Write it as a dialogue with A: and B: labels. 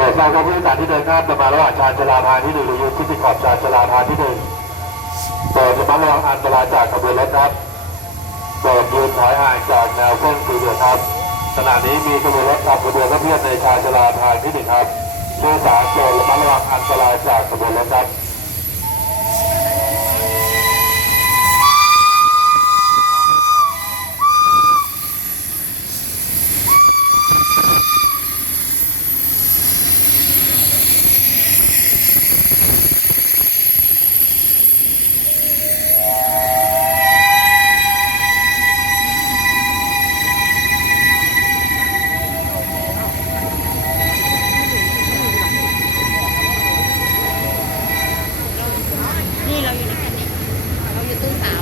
A: รองผู้โดยสารที่เดินข้ามจะมาระหว่างชานชลาทางที่หนึ่งหรือยูที่ติขอบชานชลาทางที่หนึ่งเปิดระมัดระวังอันตรายจากขบวนรถครับเปิดยืนถอยห่างจากแนวเส้นสีเหลืองครับขณะนี้มีขบวนรถขับขบวนรถเพื่อนในชานชลาทางที่หนึ่งครับผู้โดยสารเปิดระมัดระวังอันตรายจากขบวนรถครับ
B: นี่ เราอยู่ในคันนี้เราอยู่ตู้สาม